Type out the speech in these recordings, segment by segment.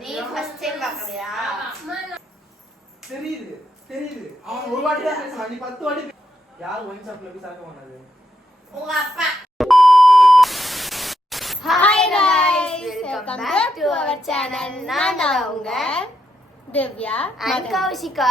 நீ first time பார்க்கலையா தெரியுது தெரியுது. அவன் ஒரு வாட்டி தான் பேசுவான். நீ பத்து வாட்டி யார் ஒயின் ஷாப்ல போய் சாப்பிட மாட்டாது உங்க அப்பா. Hi Welcome welcome back back to to channel. Channel நான் உங்க திவ்யா அண்ட் கௌஷிகா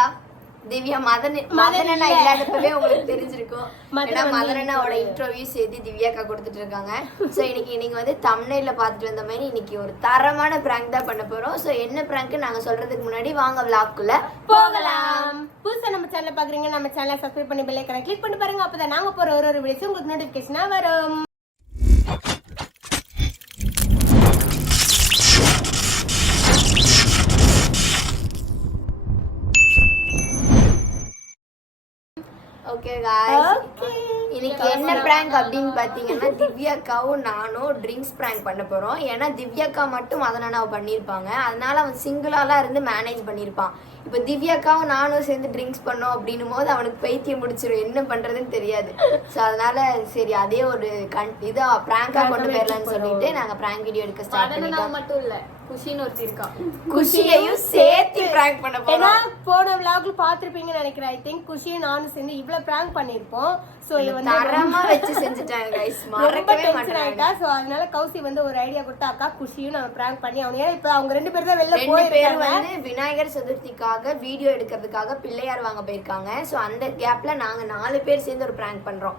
திவ்யா மதன் மதன். இல்லாதப்பவே உங்களுக்கு தெரிஞ்சிருக்கும். ஏன்னா வந்து மதனண்ணாவோட intro. இன்டர்வியூ சேர்த்து திவ்யாக்கா கொடுத்துட்டு இருக்காங்க ஸோ இன்னைக்கு நீங்க வந்து தமிழ்ல பார்த்துட்டு வந்த மாதிரி இன்னைக்கு ஒரு தரமான பிராங்க் தான் பண்ண போறோம். ஸோ என்ன பிராங்க் நாங்க சொல்றதுக்கு முன்னாடி வாங்க விளாக்குள்ள போகலாம். புதுசா நம்ம சேனலை பாக்குறீங்க நம்ம சேனலை சப்ஸ்கிரைப் பண்ணி பெல் ஐக்கனை கிளிக் பண்ணி பாருங்க. அப்பதான் நாங்க போற ஒரு ஒரு வீடியோஸ் உங்களுக்கு நோட்டிபிகேஷனா வரும். Okay guys. இன்னைக்கு என்ன பிராங்க் அப்படின்னு பாத்தீங்கன்னா திவ்யாக்காவும் நானும் ட்ரிங்க்ஸ் பிராங்க் பண்ண போறோம். ஏன்னா திவ்யாக்கா மட்டும் மதனனாவை பண்ணியிருப்பாங்க. அதனால அவன் சிங்கிளாலாம் இருந்து மேனேஜ் பண்ணியிருப்பான். இப்போ திவ்யாக்காவும் நானும் சேர்ந்து ட்ரிங்க்ஸ் பண்ணோம் அப்படின்னும் போது அவனுக்கு பைத்தியம் முடிச்சிடும் என்ன பண்றதுன்னு தெரியாது. ஸோ அதனால சரி அதே ஒரு கண் இதா பிராங்கா கொண்டு போயிடலாம்னு சொல்லிட்டு நாங்க பிராங்க் வீடியோ எடுக்க ஸ்டார்ட் பண்ணிட்டோம். மட்டும் இல்ல. குஷின்னு ஒருத்தி இருக்கா. குஷியையும் சேர்த்து பிராங்க் பண்ண ஏன்னா போன விளாக்ல பாத்திருப்பீங்கன்னு நினைக்கிறேன் ஐ திங்க் குஷியும் நானும் சேர்ந்து இவ்வளவு பிராங்க் பண்ணிருப்போம் சோ இது வந்து தரமா வச்சு செஞ்சுட்டாங்க மறக்கவே மாட்டாங்க. சோ அதனால கௌசி வந்து ஒரு ஐடியா கொடுத்தா அக்கா குஷியும் நம்ம பிராங்க் பண்ணி அவங்க இப்ப அவங்க ரெண்டு பேரும் தான் வெளில பேர் வந்து விநாயகர் சதுர்த்திக்காக வீடியோ எடுக்கிறதுக்காக பிள்ளையார் வாங்க போயிருக்காங்க. சோ அந்த கேப்ல நாங்க நாலு பேர் சேர்ந்து ஒரு பிராங்க் பண்றோம்.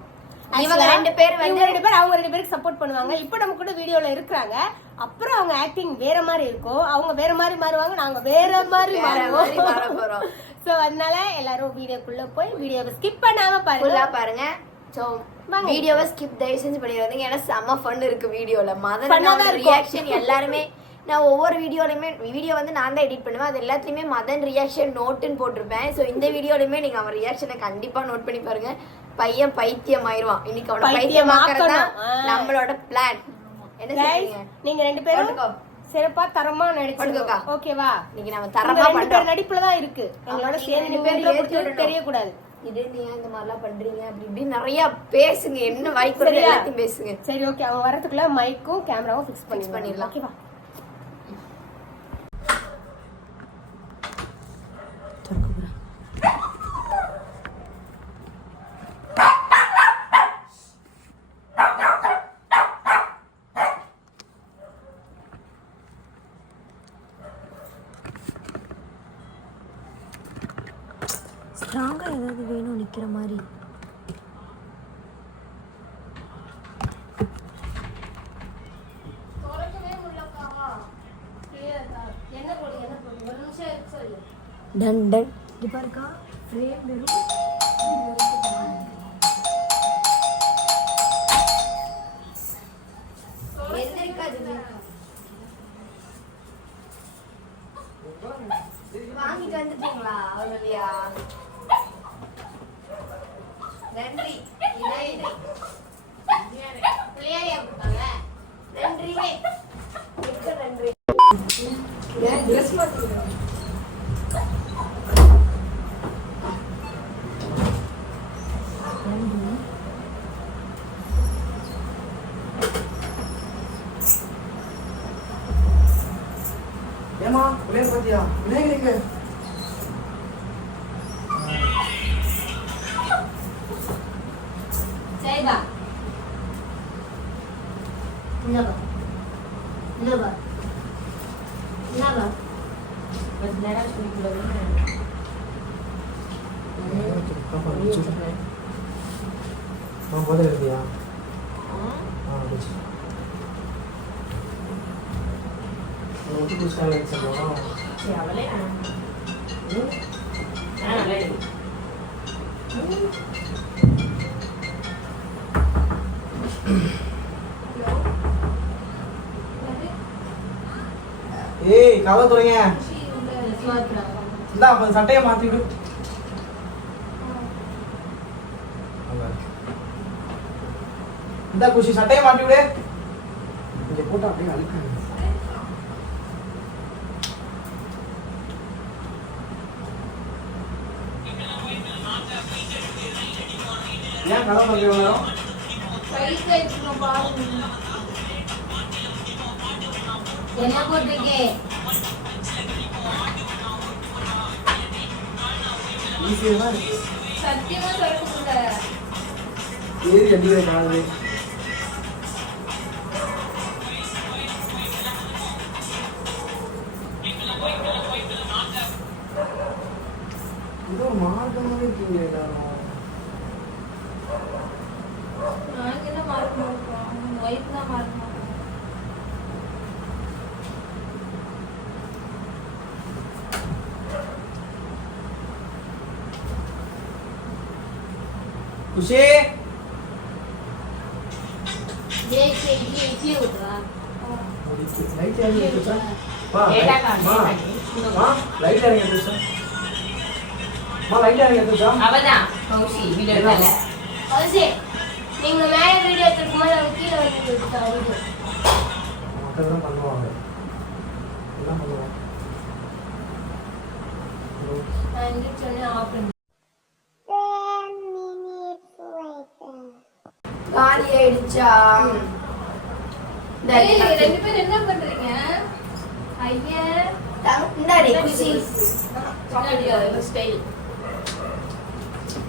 இவங்க ரெண்டு பேர் வந்து ரெண்டு பேர் அவங்க ரெண்டு பேருக்கு சப்போர்ட் பண்ணுவாங்க. இப்போ நம்ம கூட வீடியோல இருக்கிறாங்க. அப்புறம் அவங்க ஆக்டிங் வேற மாதிரி இருக்கும் அவங்க வேற மாதிரி மாறுவாங்க நாங்க வேற மாதிரி வேற மாதிரி மாற போறோம். சோ அதனால எல்லாரும் வீடியோக்குள்ள போய் வீடியோவை ஸ்கிப் பண்ணாம பாருங்க. பாருங்க. சோ. வீடியோவை ஸ்கிப் தயவு செஞ்சு பண்ணிடுறதுங்க ஏன்னா செம்ம ஃபன் இருக்கு வீடியோல. மதன். ரியாக்ஷன் எல்லாருமே நான் ஒவ்வொரு வீடியோலையுமே வீடியோ வந்து நான் தான் எடிட் பண்ணுவேன். அது எல்லாத்துலயுமே மதன் ரியாக்ஷன் நோட்டுன்னு போட்டிருப்பேன். ஸோ இந்த வீடியோலையுமே நீங்க அவன் ரியாக்ஷனை கண்டிப்பா நோட் பண்ணி பாருங்க. பையன் பைத்தியம் ஆயிருவான் இன்னைக்கு அவனை பைத்தியம் பைத்தியமாக்குறது தான் ஆக்கணும். ஆ. நம்மளோட பிளான் என்ன சொல்றீங்க? நீங்க ரெண்டு பேரும். சிறப்பா தரமா நடிச்சிருக்கோம். ஓகேவா இன்னைக்கு நம்ம தரமா ரெண்டு பேர் நடிப்புல தான் இருக்கு. எங்களோட நீங்க சேர்ந்து பேர். தெரியக்கூடாது. இது நீ ஏன் இந்த மாதிரிலாம் பண்றீங்க? அப்படி இப்படி நிறைய பேசுங்க. என்ன வாய்ப்பு? எல்லாத்தையும் பேசுங்க. சரி ஓகே அவங்க வரதுக்குள்ள மைக்கும் கேமராவும் ஃபிக்ஸ் பண்ணி பண்ணிடலாம். ஓகேவா டன் டன் இது பாருக்கா ஃப்ரேம் வெறும் வாங்கிட்டு வந்துட்டீங்களா? அவ்வளோலையா நன்றி பிள்ளையாரியா கொடுத்தாங்க நன்றி மிக்க நன்றி ட்ரெஸ் மாற்றிக்கிறேன் ஏமா விநாயகர் பாத்தியா விநாயகர் எங்க சரிப்பா என்னப்பா என்னப்பா என்னப்பா கொஞ்ச நேரம் சொல்லிக்கூடாது நான் போதை இருக்கியா ஆ வச்சு அவளே ம் ஏய் கதை துறைங்க இந்தா அப்ப சட்டையை மாத்தி விடு இந்தா குஷி சட்டையை மாட்டி விடு இங்க போட்டா அப்படியே அழுக்காது ஏன் கதை பண்ணுறீங்க எல்லாரும் என்ன போட்டிருக்கேன் ஈஸியா சத்தியமா சொல்ல முடியல ஏறி அடிக்கிற காலு இது மாட்டோம் ஒய்ஃப் தான் மார்க் மாட்டோம் குஷி லைட் இறங்கி எடுத்துச்சா மா மா மா லைட் இறங்கி நீங்க மேல வீடியோ எடுத்துக்கும் போது அவங்க கீழே வந்து மக்கள் தான் பண்ணுவாங்க எல்லாம் பண்ணுவாங்க காலி ஆயிடுச்சா ரெண்டு பேரும் என்ன பண்றீங்க ஐயா இந்தாடி ஸ்டைல்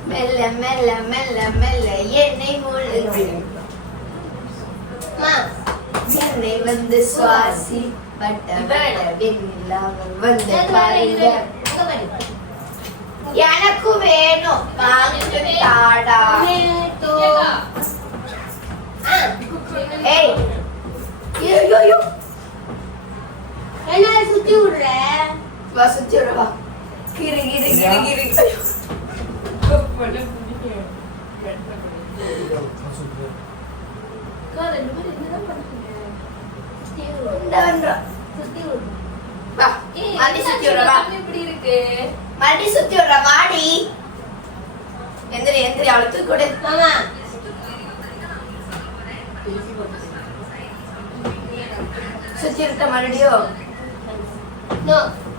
மெல்ல மெல்ல மெல்ல மெல்ல என்னை முழுங்கு என்னை வந்து சுவாசி வட்ட வந்து பாருங்க. எனக்கு வேணும் தாடா. ஏய் ஐயோ ஐயோ. என்ன சுத்தி விடுற? வா சுத்தி விட வா கிரு கிரு கிரு கிரு ஐயோ. சுத்தி விடுற இருக்கு சுத்தி வாடி எந்திரி எந்திரி அவளை தூக்கி கொடு மாமா சுத்தி இருக்க மறுபடியும்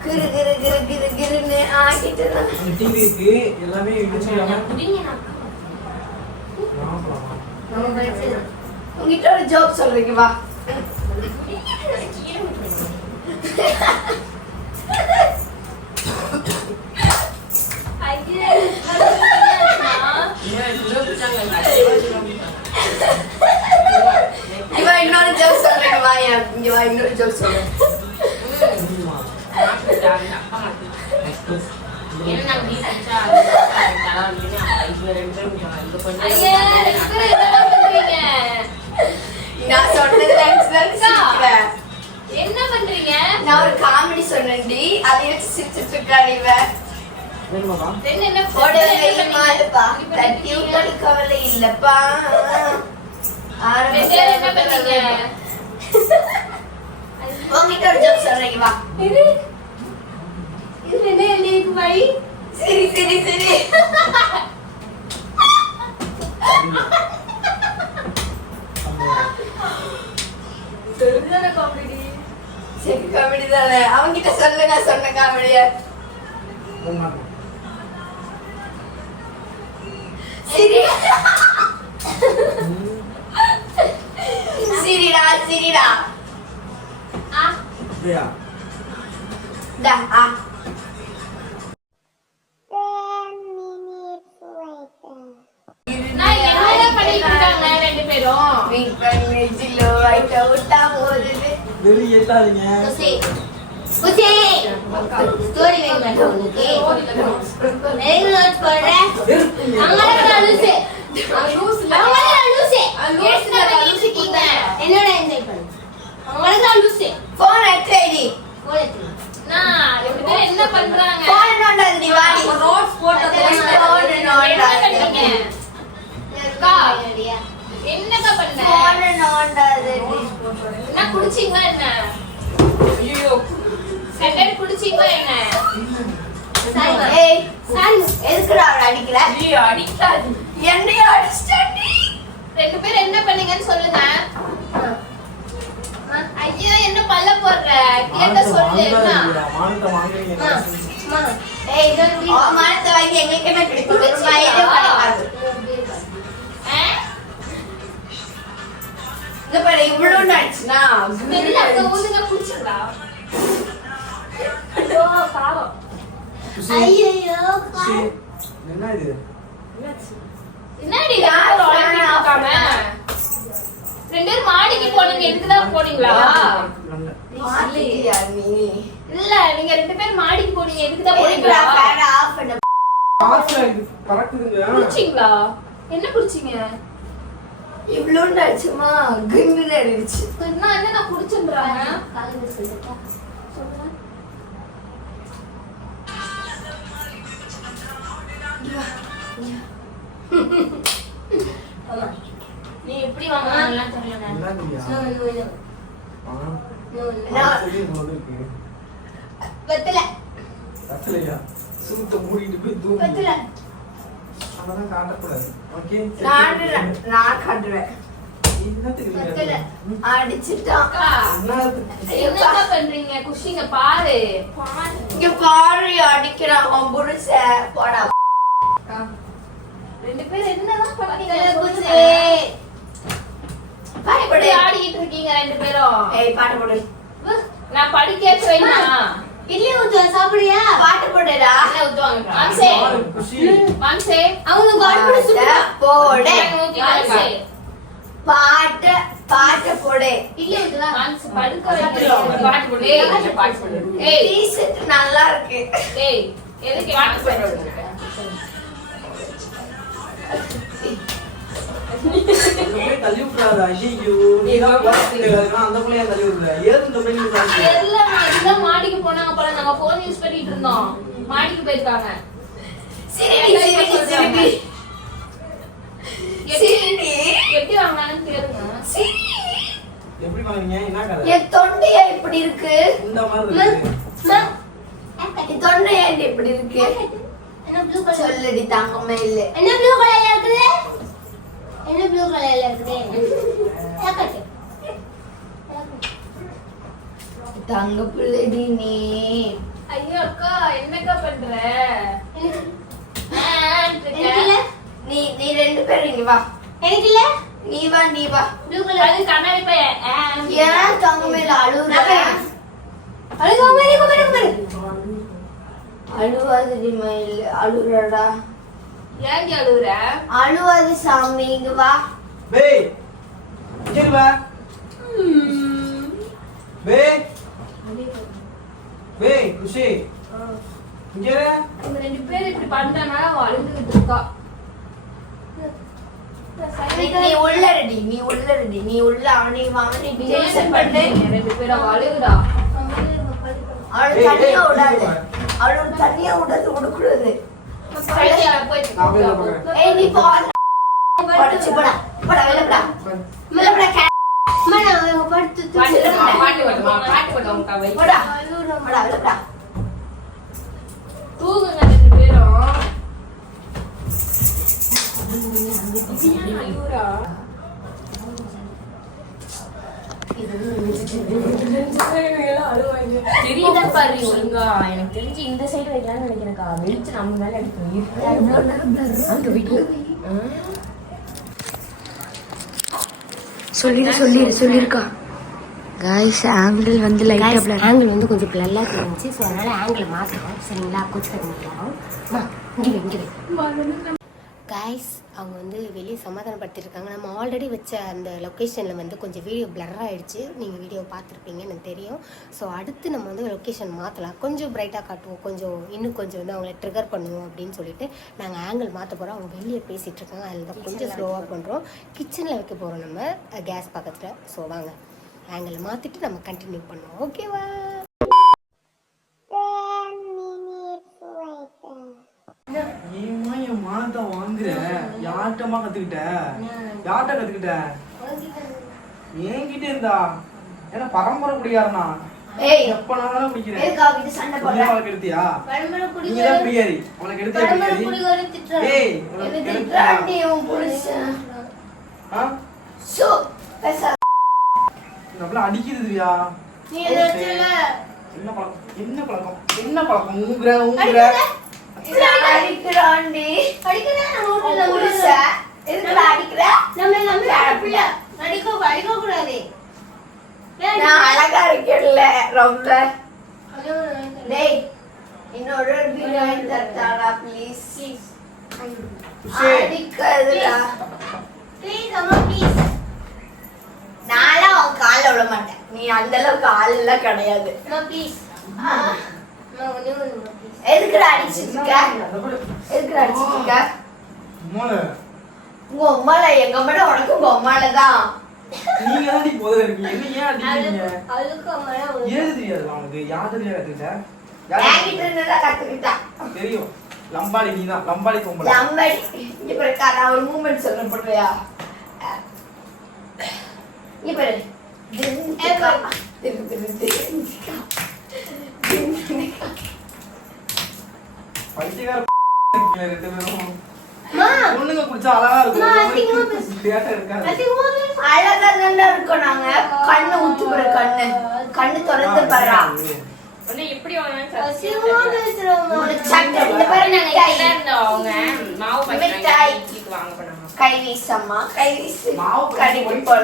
கிரு கிரு கிரு கிரு கிருன்னு இருந்தா. டிவி இருக்கு எல்லாமே உங்ககிட்ட ஒரு ஜோக் சொல்றீங்க வா ஐயா இவ இன்னொரு ஜோக் சொல்றீங்க வா என் இங்க வா இன்னொரு ஜோக் சொல்றேன் ஐயா ரெண்டு பேரும் என்னதான் பண்றீங்க நான் சொன்னது நினைச்சு தான் சிரிக்கிறேன். என்ன பண்றீங்க நான் ஒரு காமெடி சொன்னேன்டி அதை வச்சு சிரிச்சிட்டு இருக்காடி இவ வேணுமாப்பா ரெண்டு என்ன உடலை மாறுப்பா தட்டி விட்டது கவலை இல்லப்பா ரெண்டு பேரும் என்ன பண்ணீங்க உங்ககிட்ட ஒரு ஜோக் சொல்றீங்க வா இது இது என்ன எழுதிருக்கு வழி சரி சரி சரி சரியான காமெடி சரி காமெடி தானே அவங்கிட்ட சொல்லு நான் சொன்ன காமெடிய போமாட்டேன் சிரி சிரிடா அடிக்கிற என்னைய அடிச்சிட்டாடி ரெண்டு பேரும் என்ன பண்ணீங்கன்னு சொல்லுங்க. ஐயோ என்ன பல்ல போடுற? கேட்ட சொல்லு? மானத்தை வாங்கி எங்களுக்கு என்ன கிடைக்கும்? இந்த பாரு இவ்வளவு அடிச்சுனா வெளியில அங்க ஊதுங்க. ஐயோ, பாவம். என்ன இது? என்னடி யார் ரெண்டு பேரும் மாடிக்கு போனீங்க இதுக்குதான் போனீங்களா? இல்ல. நீங்க ரெண்டு பேரும் மாடிக்கு போனீங்க இதுக்குதான் போனீங்களா? பண்ண? பறக்குதுங்க. குடிச்சீங்களா என்ன குடிச்சீங்க இவ்வளோண்டு அடிச்சுமா கிங்குன்னு அடிச்சு என்ன என்ன நான் குடிச்சுன்றாங்க நீ எப்படி வாங்கலாம் தெரியல மூடிட்டு போய் தூங்கு. அதெல்லாம் காட்டக்கூடாது. ஓகே? நான் நான் காட்டுவேன்? என்னக்கா பண்றீங்க? குஷிங்க பாரு. இங்க பாரு அடிக்கிறான். புருஷன். போடா. ரெண்டு பேரும் என்னதான் பண்ணீங்க புருஷே சொல்லுங்க. பாய் இப்படி போடு ஆடிக்கிட்டு இருக்கீங்க ரெண்டு பேரும். ஏய் பாட்டு போடு. நான் படிக்க வைமா. இல்ல ஊத்து சாப்பிடுறியா? பாட்டு போடுடா. என்ன ஊத்துவாங்க மாம்சே. மாம்சே. அவங்க பாட்டு போடு மாம்சே. பாட்டு பாட்டு போடு. இல்ல ஊத்துவா? மாம்சே படுக்க வைக்கிறோம் பாட்டு போடு ஏய் பாட்டு போடு. ஏய். நல்லா இருக்கு. ஏய் எதுக்கு பாட்டு போடு தள்ளி விட்டுறாத, அந்த பிள்ளைய தள்ளி விடுற. ஏது இந்த மாடிக்கு போனாங்க போல நாங்க போன் யூஸ் பண்ணிட்டு இருந்தோம். மாடிக்கு போயிருக்காங்க. எப்படி வாங்கினாங்கன்னு கேளுங்க. சிரி எப்படி பண்ணுவீங்க? என்ன கதை? என் தொண்டையா இப்படி இருக்கு? இந்த மாதிரி இருக்கு. என் தொண்டை ஏன் இப்படி இருக்கு? என்ன ப்ளூ கலர் சொல்லடி தங்கமே இல்ல. என்ன ப்ளூ கலர்ல இருக்குது? என்ன ப்ளூ கலர்ல இருக்குது? தங்க பிள்ளைடி நீ. ஐயோ அக்கா என்னக்கா பண்ற? நீ நீ ரெண்டு பேரும் இங்க வா. எனக்கு இல்ல நீ வா நீ வா. ப்ளூ கலர் அது கண்ணாடி பையன். ஏன் தங்கமேல அழுகுற அழுக மாதிரி குமரு குமரு அழுவாதடி மயில் அழுகுறடா. ஏன்டி அழுகுற அழுவாது சாமி இங்க வா இங்க இரு வா. பேய். பேய், குஷி. இங்க இரு. இந்த ரெண்டு பேரும் இப்படி பண்ணிட்டனால அவ அழுதுகிட்டு இருக்கா நீ- உள்ள ரெடி நீ உள்ள ரெடி நீ உள்ள அவனை அவனை டென்ஷன் பண்ணு பண்ணு ரெண்டு பேரும் அவளை ஏய், தனியா விடாது. அவளை தனியா விடாது விடக்கூடாது தூங்குங்க ரெண்டு பேரும் அழுகுறா தெரியுதா பாரு ஒழுங்கா? எனக்கு தெரிஞ்சு இந்த சைடு வைக்கலாம்னு நினைக்கிறேன்க்கா வெளிச்சு நம்ம மேல எடுக்கணும் அங்க வீட்டு சொல்லிடு சொல்லிடு சொல்லிருக்கா. காய்ஸ் ஆங்கிள் வந்து லைட்டா பிளர் ஆங்கிள் வந்து கொஞ்சம் பிளல்லாக இருந்துச்சு ஸோ அதனால ஆங்கிள் மாற்றுறோம் சரிங்களா? இங்கே வை, இங்கே வை. அவங்க வந்து வெளியே சமாதானப்படுத்திருக்காங்க. நம்ம ஆல்ரெடி வச்ச அந்த லொக்கேஷனில் வந்து கொஞ்சம் வீடியோ பிளர் ஆயிடுச்சு. நீங்கள் வீடியோ பார்த்துருப்பீங்க எனக்கு தெரியும். ஸோ அடுத்து நம்ம வந்து லொக்கேஷன் மாற்றலாம் கொஞ்சம் பிரைட்டாக காட்டுவோம். கொஞ்சம் இன்னும் கொஞ்சம் வந்து அவங்கள ட்ரிகர் பண்ணுவோம் அப்படின்னு சொல்லிட்டு நாங்கள் ஆங்கிள் மாற்ற போகிறோம் அவங்க வெளியே பேசிகிட்டு இருக்காங்க. அதில் தான் கொஞ்சம் ஸ்லோவாக பண்ணுறோம் கிச்சனில் வைக்க போகிறோம் நம்ம கேஸ் பக்கத்தில். ஸோ வாங்க. ஆங்கிள் மாற்றிட்டு நம்ம கண்டினியூ பண்ணுவோம். ஓகேவா மானத்தை வாங்குற? யார்கிட்டம்மா கத்துக்கிட்ட? யார்கிட்ட கத்துக்கிட்ட? என்கிட்ட இருந்தா? ஏன்னா பரம்பரை குடிகாரனா? ஏய் எப்பனாலும் குடிக்கிறேன். சண்டை போடுற அவளுக்கு எடுத்தியா? நீதான் பிரியாரி. உனக்கு எடுத்தியா பிரியாரி? ஏய், உனக்கு என்ன எடுத்தியா? திட்டுறாண்டி உன் புருஷன் ஆ? சு பேச இந்த பிள்ளை அடிக்குது திவ்யா. நீ என்ன என்ன பழக்கம்? என்ன பழக்கம்? என்ன பழக்கம்? ஊங்குற, ஊங்குற. அடிக்கிறாண்டி அடிக்கிறேன் நான் உன் ஓட்டல புருஷன் எதுக்குடா அடிக்கிற நம்ம நம்ம பிள்ளை. நடிக்க அடிக்க கூடாது. நான் அழகா இருக்கேன்ல ரொம்ப. டேய் இன்னொரு வாங்கி தரட்டாடா ப்ளீஸ் அடிக்காதுடா. ப்ளீஸ் அம்மா ப்ளீஸ் நான்லாம் அவன் காலில் விட மாட்டேன். நீ அந்த அளவுக்கு ஆள் எல்லாம் கிடையாது. ப்ளீஸ் எதுக்குடா அடிச்சிட்டு இருக்க எதுக்குடா அடிச்சிட்டு இருக்க உங்க அம்மால எங்க உனக்கு உங்க அம்மால தான் நீங்க தான் நீ போதல இருக்கீங்க என்ன ஏன் அடிக்கிறீங்க அவளுக்கு அம்மா ஏது தெரியாது அவனுக்கு யார் தெரியாது கத்துக்கிட்ட யார் என்கிட்ட இருந்துதான் கத்துக்கிட்டா தெரியும் லம்பாடி நீ தான் லம்பாடி பொம்பளை லம்படி இங்க பாரு நான் ஒரு மூமெண்ட் சொல்றேன் போடுறியா இங்க பாரு திண்டுக்கா. திண்டுக்கா. பைத்தியக்கார ரெண்டு பேரும் அம்மா பொண்ணுங்க குடிச்சா அழகா இருக்கும். இருக்காது. அழகா தானே நாங்க. கண்ணு ஊத்து பாரு கண்ணு கண்ணு திறந்து எப்படி பாரு போனாங்க. கை வீசம்மா. கை வீசு. மாவு. கை வீசு.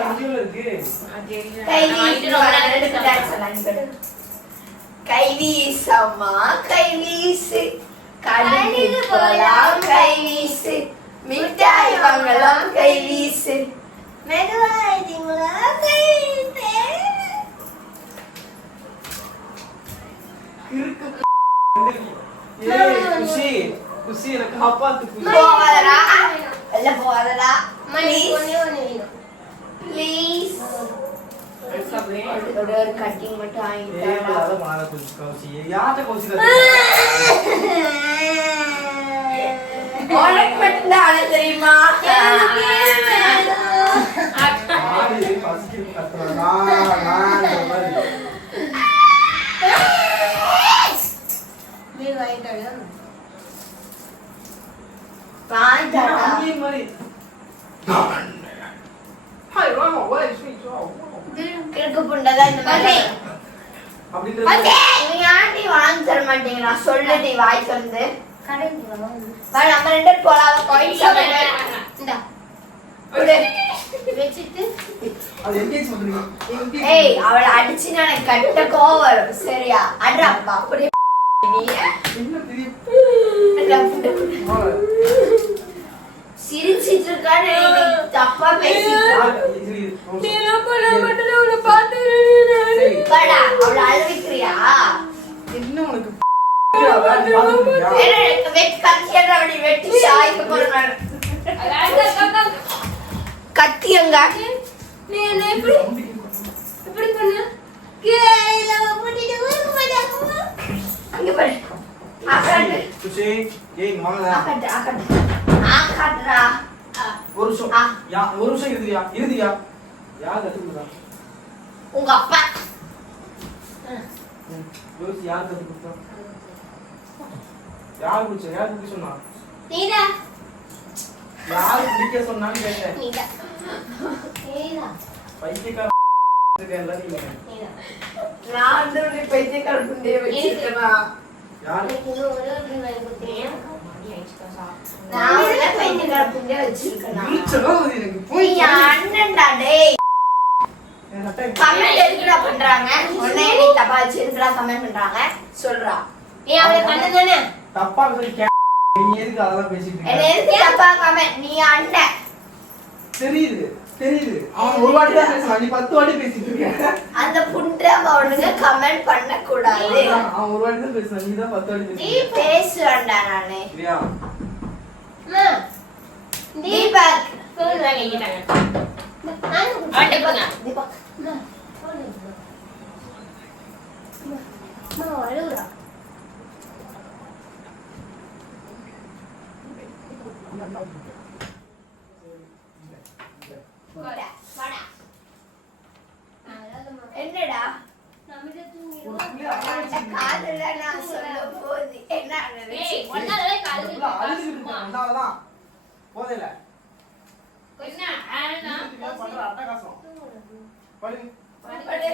கை வீசம்மா. கை வீசு. கடைக்கு போலாம் கை வீசு மிட்டாய் வாங்கலாம் கை வீசு மெதுவா இருக்கீங்களா? கை வீசு. ஏய் குஷி குஷி எனக்கு காப்பாத்து குஷி போகாதடா இல்ல போகாதடா அம்மா, எனக்கு ஒண்ணே ஒண்ணு வேணும். ப்ளீஸ் ஒரு ஒரு கட்டிங் மட்டும் ஏய் வாங்கிட்டாடா அத மாற குஷி கௌசி யார்ட்ட கௌசி கத்து உனக்கு மட்டும்தான் அழ தெரியுமா ஆடி பசிக்கு கத்துறா நான் நான் மாதிரி நீ வாங்கிட்டாளா? வாங்கிட்டாடா அங்கேயும் மாதிரி ஹாய் வாங்க ஓய் ஸ்வீட் வா கிழக்கு இந்த மாதிரி அப்படின்றது நீ ஆண்டி வாங்கி தர மாட்டீங்களா சொல்லுடி வாய் சொல்லு கடைக்கு வா. வா நம்ம ரெண்டு பேரும் போலாம். கோயில் சாப்பிட இந்தா. வச்சுட்டு. ஏய் அவளை அடிச்சுன்னா எனக்கு கட்ட கோவம் வரும். சரியா? அட்ரா. போல. சிரிச்சிட்டு இருக்கான்னு தப்பா பேசி யார் இது சரி. படா அவளை அழுவிக்கிறியா உனக்கு கத்தி எங்க? நீ என்ன எப்படி எப்படி பண்ண கீழே. அங்க பாரு ஏய் ஒரு நிமிஷம். யா- ஒரு நிமிஷம் யார் கத்து கொடுத்தா? உங்க அப்பா. யோசி யார் கத்து கொடுத்தா? யார் குடிச்சா? யார் குடிக்க சொன்னா? யார் குடிக்க சொன்னான்னு கேட்டேன். நீதா. நீதா. பைத்தியக்கார இருக்கேன்ல நீங்க நீதா. நான் வந்து உன்னை பைத்தியக்கார புண்டைய வச்சிருக்கேனா? யார்? எனக்கு இன்னும் ஒரே ஒரு drink கமெண்ட் எதுக்குடா பண்றாங்க உன்னை நீ தப்பா வச்சு எதுக்குடா கமெண்ட் பண்றாங்க சொல்றா நீ அவளை கண்ணு தப்பா நீ எதுக்கு அதெல்லாம் பேசிட்டு என்ன எதுக்கு தப்பா கமெண்ட் நீ அண்ணன். தெரியுது தெரியுது. அவன் ஒரு வாட்டி தான் பேசுறான் நீ பத்து வாட்டி பேசிட்டு இருக்க அந்த புண்டை அவனுங்க கமெண்ட் பண்ண கூடாது அவன் ஒரு வாட்டி தான் பேசுறான் நீ தான் பத்து வாட்டி நீ பேசுற பேசுவேன்டா நானு. சரியா அம்மா தீபக் phone வாங்கி வாங்கிட்டாங்க நானும் ஆட்டை கொடுங்க. தீபக் அம்மா phone எடுங்க. அம்மா, அம்மா அழுகுறா வாடா, வாடா. அழாதம்மா. என்னடா நம்மகிட்ட தூங்கி ஒரு புள்ளைய அந்த காதுல நான் சொல்லும் போது என்ன ஏய், ஆனது? ஒன்னாலவே காது உள்ள அழுதுகிட்டு இருக்கான் அதனாலதான் போதையில என்ன ஆனா பண்ற அட்டகாசம் படு படு.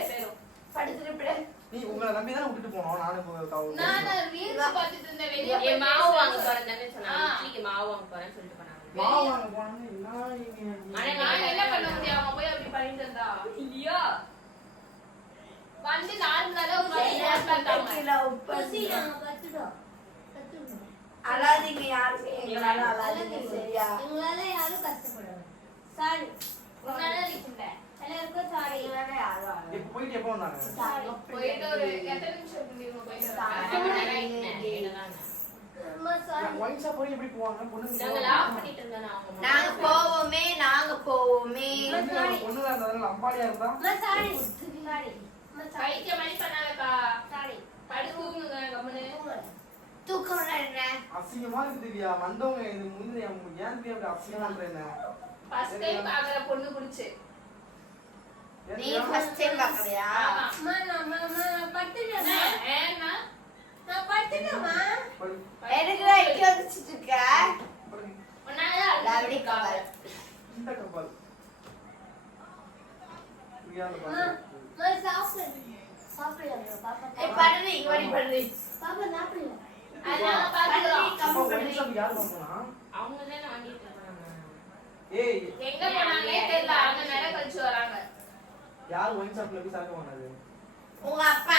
படுத்துட்டு இப்படி. நீ உங்களை நம்பி தானே விட்டுட்டு போனோம் நானும் இப்போ தவறு நான் பண்ணிட்டேன். ரீல்ஸ் பார்த்துட்டு இருந்தேன் வெளிய போய் மாவு வாங்க போறேன் தானே சொன்னாங்க இட்லிக்கு மாவு வாங்க போறேன்னு சொல்லிட்டு போனாங்க மாவு வாங்க போனோன்னு என்ன நீங்க- ஆனா நான் என்ன பண்ண முடியும் அவங்க போய் அப்படி பண்ணிட்டு இருந்தா இல்லையா வந்து நார்மலா தான் உட்கார்ந்து சாப்பிட்டாங்க கீழே உப்பு. பசி நாங்க கத்துட்டோம் கத்துட்டோம் அழாதீங்க யாருமே எங்களால அழாதீங்க சரியா எங்களால யாரும் கஷ்டப்படுறாங்க சாரி உன்னால நிக்கிட்டேன். எல்லாருக்கும் சாரி. எங்களால யாரும் அழாதீங்க. இப்ப போயிட்டு எப்போ வந்தாங்க? போயிட்டு ஒரு எத்தனை நிமிஷம் தெரியுமா போயிட்டு சாரி. நாங்க போவோமே நாங்க போவோமே. அம்பாடியா இருந்தா சாரி. சாரி. சாரி. மாதிரி பண்ணாதக்கா சாரி. தூக்கம் என்ன? அசிங்கமா இருக்கு திவ்யா. வந்தவங்க இது முன்னாடி ஏன் திவ்யா அப்படி அசிங்கமா என்ன ஃபர்ஸ்ட் டைம் பாக்குற பொண்ணு குடிச்சு ஏன் நீ? ஃபர்ஸ்ட் டைம் பாக்கலையா? ஆமா. அம்மா நான் அம்மா நான் படுத்துட்டேன் ஏன்னா நான் படுத்துட்டேம்மா. படு, எனக்கு வைக்க வச்சுட்டு இருக்க. படு. உன்னாலதான் லவ்லி கவர் இந்த கப்பல் திவ்யாவை அம்மா பாத்து. நான் சாப்பிடுறேன் எங்க போனாங்களே தெரியல. அவங்க நேரம் கழிச்சு வராங்க. யார் ஒயின் ஷாப்ல போய் சரக்கு பண்ணது உங்க அப்பா.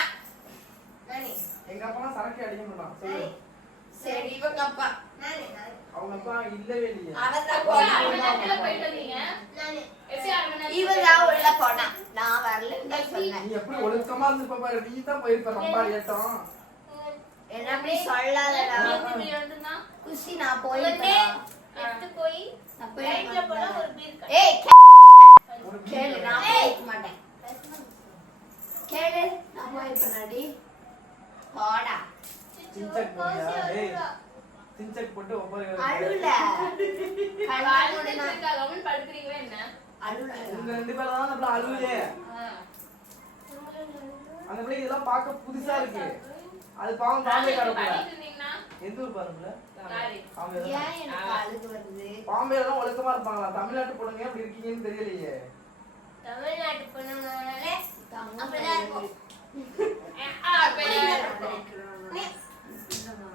எங்க அப்பா சரக்கு அடிக்க மாட்டான். சொல்லு. சரி இவங்க அப்பா நானே நானே. அவங்க அப்பா இல்லவே இல்லையே. அவன் தான் ஒரு அரை மணி போனான் நேரத்துல போயிட்டு வந்தீங்க? நானே. எப்படி அரை மணி நேரத்துல இவன் தான் உள்ள போனான். நான் வரலன்னு தான் சொன்னேன் நீ எப்படி ஒழுக்கமா இருந்து பாரு. நீ தான் போயிருப்ப அம்பாடி ஏட்டம் என்ன அப்படி சொல்லாதடா குஷி நான் உடனே போயிருக்கேன் எடுத்து போய் நான் போய் ரைட்ல போனா ஒரு பீர் ஏய் ஒரு கேளு நான் போயிருக்க மாட்டேன். கேளு நான் போயிருப்பேனாடி போடா சின்சக் போனியா ஏய் சின்சக் போட்டு ஒவ்வொரு அழுல கவர்மெண்ட் படுக்கிறீங்களா என்ன? அழுல உங்க ரெண்டு பேரும் தான் அந்த அழுவே ஆ. அந்த பிள்ளை இதெல்லாம் பார்க்க புதுசா இருக்கு. அது பாவம் பாம்பே இருந்தீங்கன்னா எந்த ஊர் பாருங்கள யாரு? பாம்பே ஏன் எனக்கு அழுகு வருது? பாம்பே தான் ஒழுக்கமா இருப்பாங்களா? தமிழ்நாட்டு பொண்ணுங்க எப்படி இருக்கீங்கன்னு தெரியலையே. தமிழ்நாட்டு பொண்ணுங்கனாலே இருக்கும்.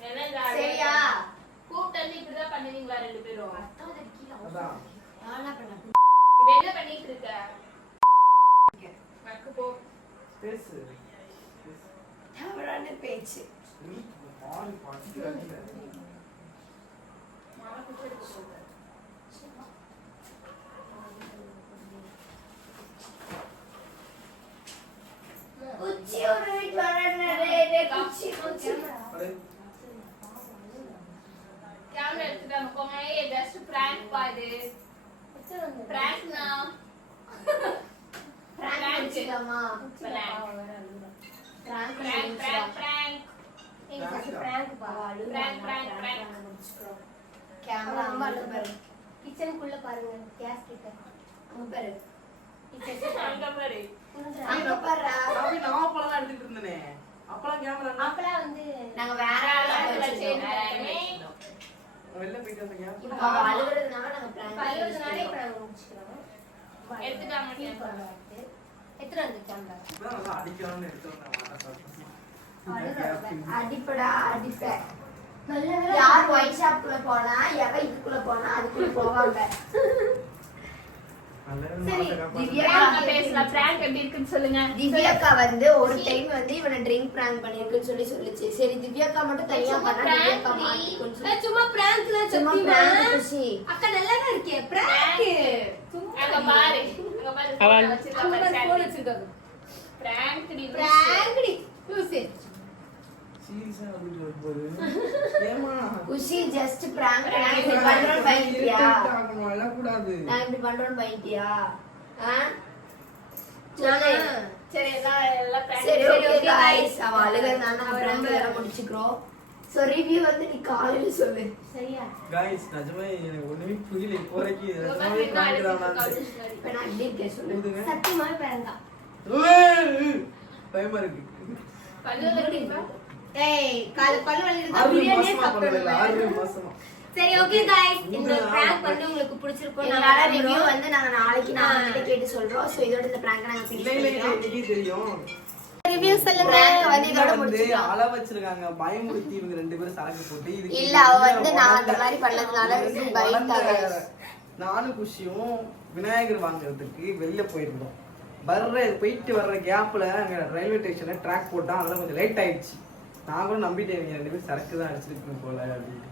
சரியா? கூப்பிட்டு இப்படிதான் பண்ணுவீங்களா ரெண்டு பேரும்? என்ன பண்ணிட்டு இருக்க? போ. பேசு. தவறான பேச்சு. குச்சி ஒரு வீட்டு குச்சி குச்சி. கேமரா எடுத்துட்டு போங்க. ஏ ஜஸ்ட் பிராங்க் பாரு பிராங்க்னா பிராங்க் பண்ணிக்கலாமா prank prank prank prank prank prank பா. Prank, prank, prank. கேமரா அழுகு. பாரு கிச்சனுக்குள்ள பாருங்க. கேஸ் கிட்ட. அங்க பாரு. அங்க பாரு. அங்க நான் எடுத்துட்டு இருந்தேனே. அப்பலாம் கேமரா அப்பலாம் வந்து நாங்க வேற ஆளை ஆளை வச்சிருந்தோம். வச்சிருந்தோம். வேற ஆளை வச்சிருந்தோம். வெளில போயிட்டு வந்தீங்க? இப்ப அவ அழுகுறதுனால நாங்க பிராங்க் பழுவதுனாலே இப்ப நாங்க முடிச்சுக்கிறோம். எடுத்துட்டாங்க Feel பண்ண வார்த்தை. எத்தனை வந்து கேமரா? இப்பதான் நல்லா அடிக்கலாம்னு எடுத்து வந்தேன் அடிப்படா அடிப்ப. யார் ஒயின் ஷாப்குள்ள போனா எவ இதுக்குள்ள போனா அதுக்குள்ள போவாங்க சரி திவ்யா பிராங்க் பேசலாம் பிராங்க் எப்படி இருக்குன்னு சொல்லுங்க திவ்யாக்கா வந்து ஒரு டைம் வந்து இவனை ட்ரிங்க் பிராங்க் பண்ணிருக்குன்னு சொல்லி சொல்லுச்சு. சரி திவ்யாக்கா மட்டும் தனியா பண்ணா திவ்யாக்கா சும்மா பிராங்க்ல சும்மா prank குஷி. அக்கா நல்லா தான் இருக்கே பிராங்க் அங்க பாரு. அங்க பாரு. phone வச்சிருக்கா பாரு போன் வச்சிருக்காங்க பிராங்க் டி பிராங்க் டி லூசு சீரியஸா வந்துட்டு வரும்போது ஏமா குஷி ஜஸ்ட் பிராங்க் நான் இப்படி பண்றோம்னு பயந்துட்டியா ஆகணும் எழக்கூடாது நான் இப்படி பண்றோம்னு பயந்துட்டியா ஆ சொல்லு சரி எல்லாம் எல்லாம் prank. சரி ஓகே गाइस அவ அழுகிறதுனால நம்ம பிராங்க் வேற முடிச்சுக்கிறோம் சோ ரிவ்யூ வந்து நீ காலையில சொல்லு சரியா गाइस நிஜமே எனக்கு ஒண்ணுமே புரியல இப்போ வரைக்கும் இது உங்க நிஜமாவே மாதிரி prank என்ன தானா? அழுதுட்டு இருக்கா college இப்ப நான் எப்படி இருக்கேன் சொல்லு ஊதுங்க. சத்தியமாவே பிராங்கா ஏய், பயமா இருக்கு பல்லு வைக்கிறீங்களா ஏய் கால பல்லு வலி இருந்தா ஆறு பிரியாணியே மாசமா பண்ணல ஆறு சாப்பிடுவேன் மாசமா சரி ஓகே गाइस இந்த மூணு prank ஆமா. வந்து உங்களுக்கு பிடிச்சிருக்கும் எங்களால நான் ரிவ்யூ ரிவ்யூ வந்து நாங்க நாளைக்கு நான் கிட்ட கேட்டு சொல்றோம் சோ இதோட இந்த பிராங்க் நாங்க இல்லை finish இல்லை இல்லை பண்ணிக்கிறோம் இன்னைக்கு தெரியும் ரிவ்யூ சொல்லுங்க Prank வந்து இதோட வந்து முடிச்சுக்கலாம் அள வச்சிருக்காங்க பயமுறுத்தி இவங்க ரெண்டு பேரும் சரக்கு போட்டு இதுக்கு இல்ல அவ வந்து நான் அந்த வளர்ந்த- மாதிரி பண்ணதுனால இது வந்து பயந்தா வளர்ந்த guys. நானும் குஷியும் விநாயகர் வாங்குறதுக்கு வெளில போயிருந்தோம் வர்ற போயிட்டு வர்ற கேப்ல அங்க ரயில்வே ஸ்டேஷன்ல ட்ராக் போட்டா அதெல்லாம் கொஞ்சம் லேட் ஆயிடுச்சு நான் கூட நம்பிட்டேன் ரெண்டு பேரும் சரக்கு தான் அடிச்சிருக்கணும் போல அப்படின்னு.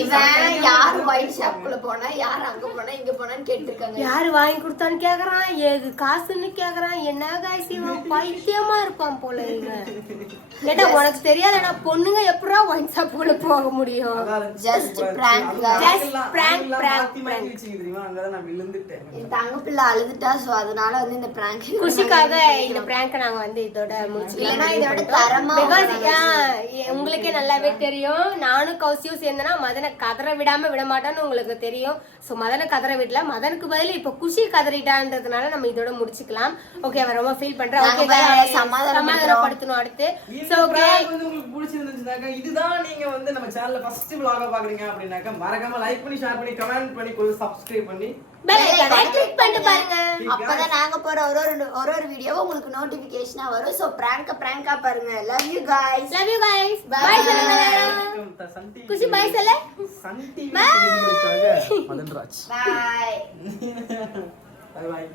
இவன் யார் ஒயிட் ஷாப்புக்குள்ள போனா யார் அங்க போனா இங்க போனான்னு கேட்டிருக்காங்க. யாரு வாங்கி கொடுத்தான்னு கேக்குறான். எது காசுன்னு கேக்குறான். என்ன காய்ஸ் இவன்? பைத்தியமா இருப்பான் போல இவன். கேட்டா உனக்கு தெரியாதுடா. பொண்ணுங்க எப்படா ஒயின் ஷாப்புக்குள்ள போக முடியும்? தெரியுமா? அங்கதான் நான் விழுந்துட்டேன். என் தங்க பிள்ளை அழுதுட்டா சோ அதனால வந்து இந்த பிராங்க் குஷிக்காக இந்த பிராங்க நாங்க வந்து இதோட இல்லைன்னா இதோட முடிச்சுக்கலாம் தரமா பிகாஸ் உங்களுக்கே நல்லாவே தெரியும். நானும் கௌசியும் சேர்ந்தனா மதனை கதற விடாம விட மாட்டான்னு உங்களுக்கு தெரியும் சோ மதனை கதற விடல மதனுக்கு பதில் இப்ப குஷி கதறிட்டான்றதுனால நம்ம இதோட முடிச்சுக்கலாம் ஓகே அவன் ரொம்ப ஃபீல் பண்றான் நாங்க ஓகே போய் அவளை சமாதானப்படுத்துறோம். சமாதானப்படுத்தணும் அடுத்து இந்த சோ ஓகே prank வந்து உங்களுக்கு பிடிச்சிருந்துச்சுனாக்கா இதுதான் நீங்க வந்து நம்ம சேனல்ல ஃபர்ஸ்ட் vlog பாக்குறீங்க அப்படின்னாக்கா மறக்காம லைக் பண்ணி ஷேர் பண்ணி கமெண்ட் பண்ணி கொஞ்சம் சப்ஸ்கிரைப் பண்ணி பெல் ஐகானை கிளிக் பண்ணிட்டு பாருங்க அப்பதான் நாங்க போற ஒரு ஒரு ஒரு ஒரு வீடியோவும் உங்களுக்கு நோட்டிபிகேஷனா வரும் சோ பிராங்க பிராங்கா பாருங்க love you guys love you guys Bye. Bye Kushi bye சொல்ல. Sun TV Madanraj. Bye. Bye bye